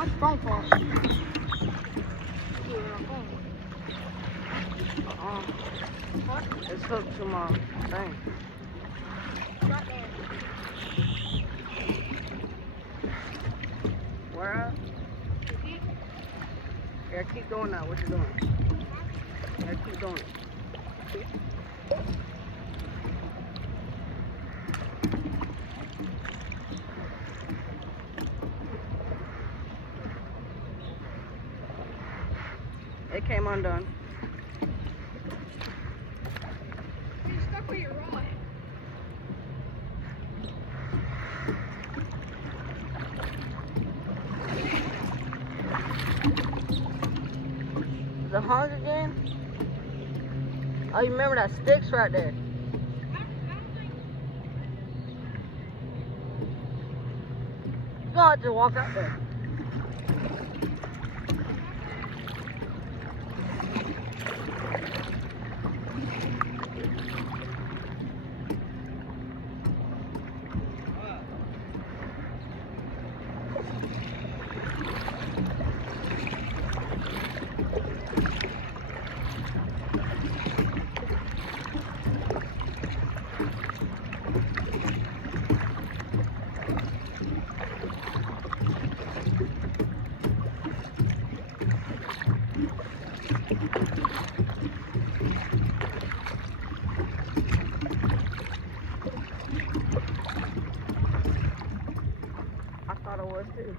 my phone fall? What? It's hooked to my thing. Right there. Where at? Yeah, keep doing that. What you doing? Yeah, keep doing it. It came undone. You're stuck with your rod. The Hunger Game? Oh, you remember that sticks right there? You gonna have to walk out there. I thought it was too.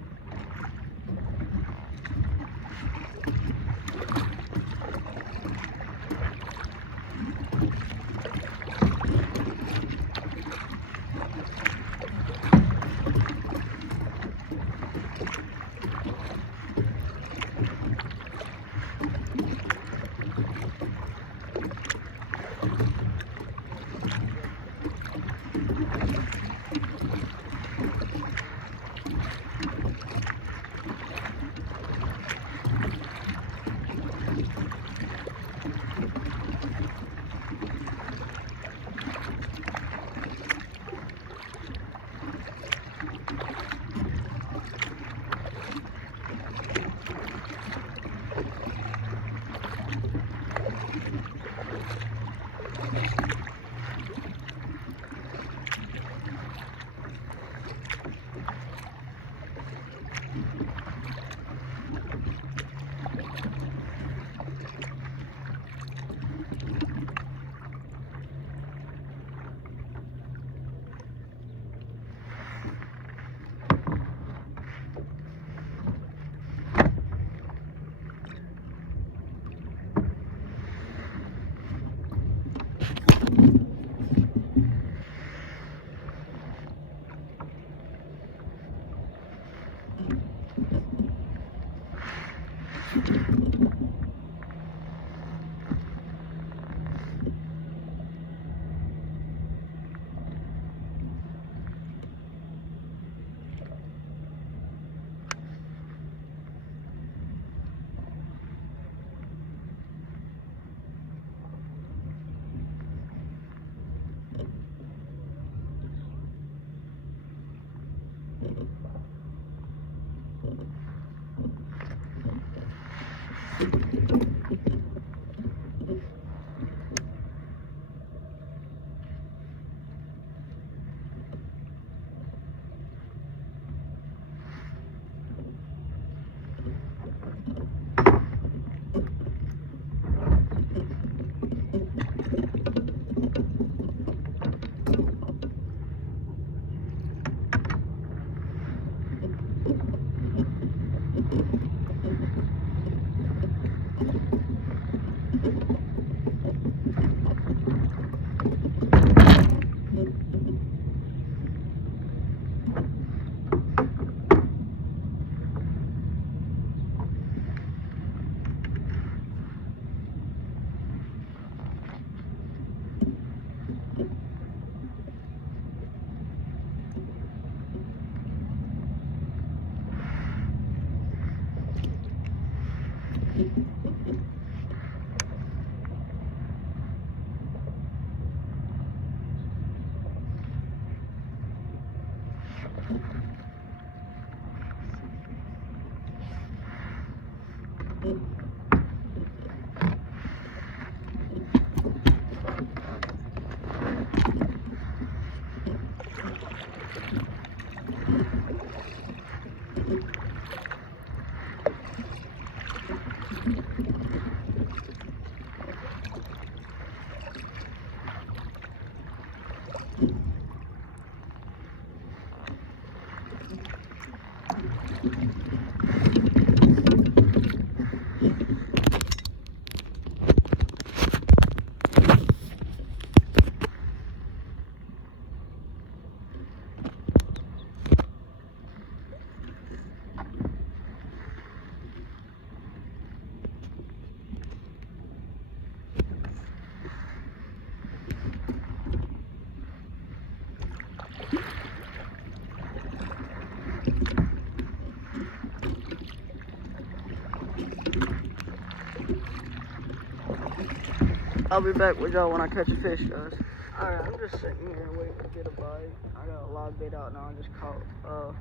I'll be back with y'all when I catch a fish, guys. Alright, I'm just sitting here waiting to get a bite. I got a live bait out now. I just caught, alright,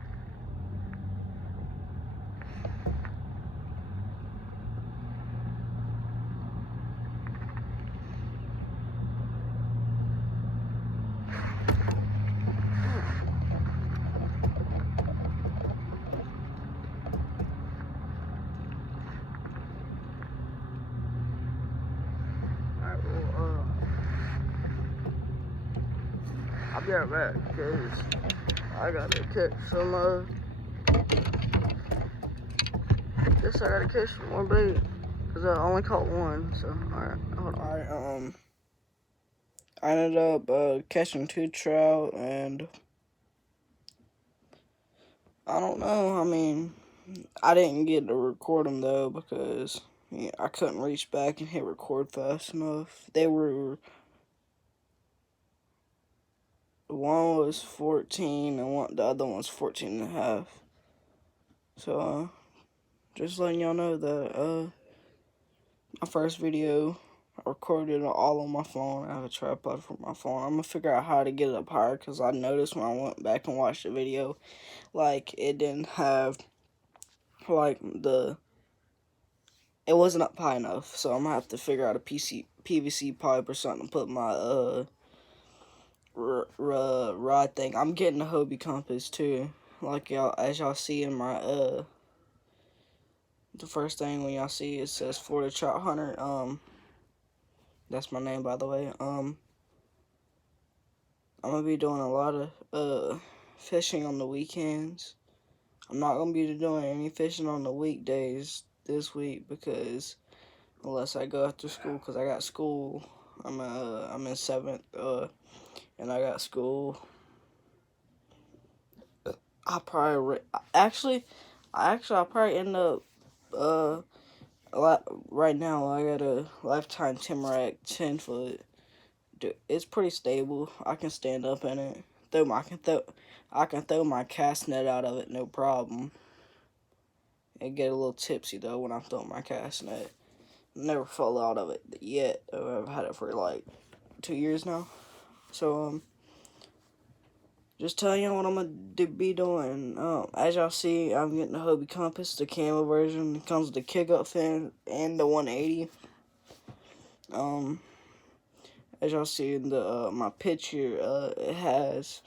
well, I'll be right back, because I gotta catch some, guess I gotta catch some more bait, because I only caught one, so, alright, hold on. Alright, I ended up, catching 2 trout, and I don't know, I mean, I didn't get to record them, though, because I couldn't reach back and hit record fast enough. One was 14 and the other one's 14 and a half. So, just letting y'all know that, my first video, I recorded it all on my phone. I have a tripod for my phone. I'm gonna figure out how to get it up higher, because I noticed when I went back and watched the video, like, it didn't have, like, it wasn't up high enough. So I'm gonna have to figure out a PVC pipe or something to put my, rod thing. I'm getting a Hobie compass too, like as y'all see in my the first thing when y'all see it says Florida Trout Hunter. That's my name, by the way. I'm gonna be doing a lot of fishing on the weekends. I'm not gonna be doing any fishing on the weekdays this week, because unless I go after school, because I got school. I'm in 7th and I got school. I'll probably I'll probably end up right now. I got a Lifetime Timerack 10-foot. It's pretty stable. I can stand up in it. I can throw my cast net out of it, no problem. And get a little tipsy though when I'm throwing my cast net. Never fell out of it yet. I've had it for like 2 years now. So just telling you what I'm gonna be doing. As y'all see, I'm getting the Hobie compass, the camo version. It comes with the kick-up fin and the 180. As y'all see in the my picture, it has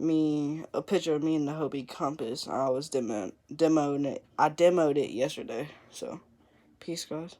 a picture of me in the Hobie compass. I was demoing it. I demoed it yesterday. So, peace, guys.